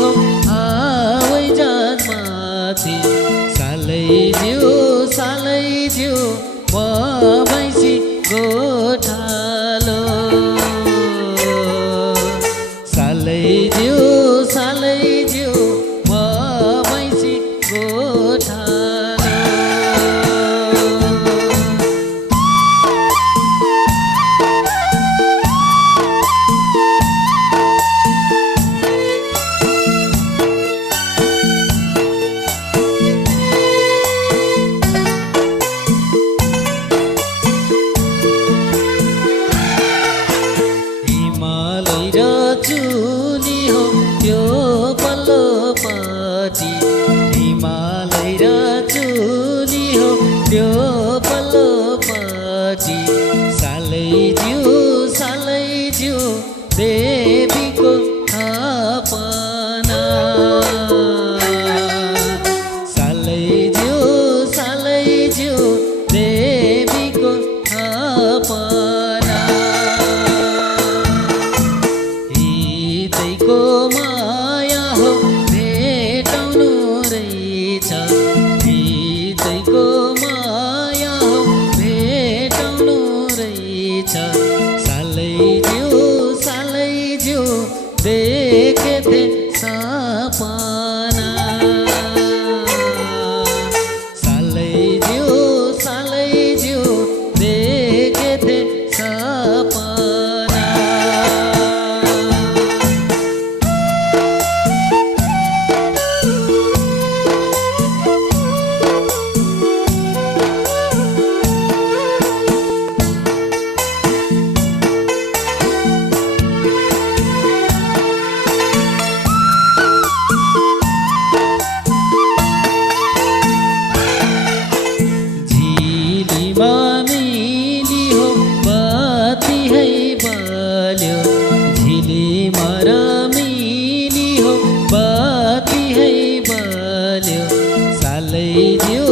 हो आवै जातमाथि सालैज्यू म भैँसी गोठालो सालैज्यू म भैँसी गोठालो चुली हो त्यो पल्लोपट्टि हिमालय र चुली हो त्यो पल्लोपट्टि सालैज्यू देवीको थापना सालैज्यू देवीको थापना हिजैको माया हो भेटाउनु रहेछ हिजैको माया हो भेटाउनु रहेछ सालैज्यू देखेथे सपना सालैज्यू देखेथे सपना मिली हो बाती है बाल्यो झिलीमा र मिली हो बाती है बाल्यो सालैज्यू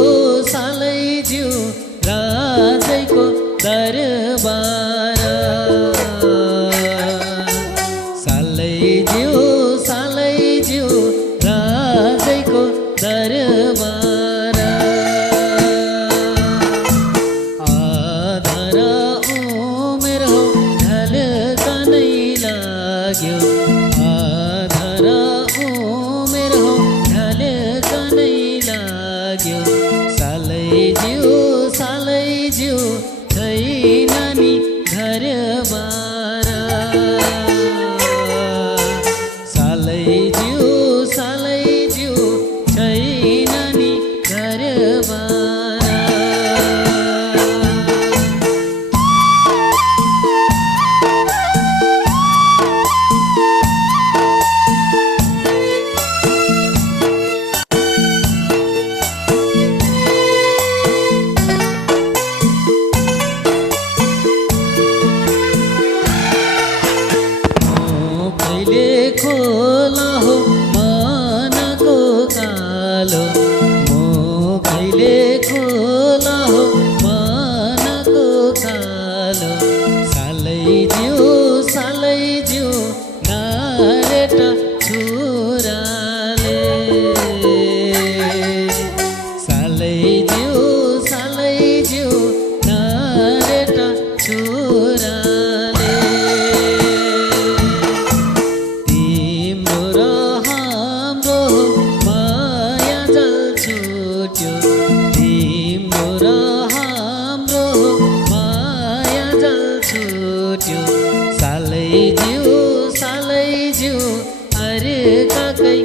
राजैको दरबार सालैज्यू राजैको दरबार आधार उमेर हो ढल्कनै लाग्यो सालैज्यू छैन नि घरबार सालैज्यू छैन नि घरबार खोला हो मानको कालो कहिले खोला हो मानको कालो सालैज्यू नारेट छोराले सालैज्यू नारेट छोराले तिम्रो र हाम्रो माया जल छुट्यो सालैज्यू अर्काकै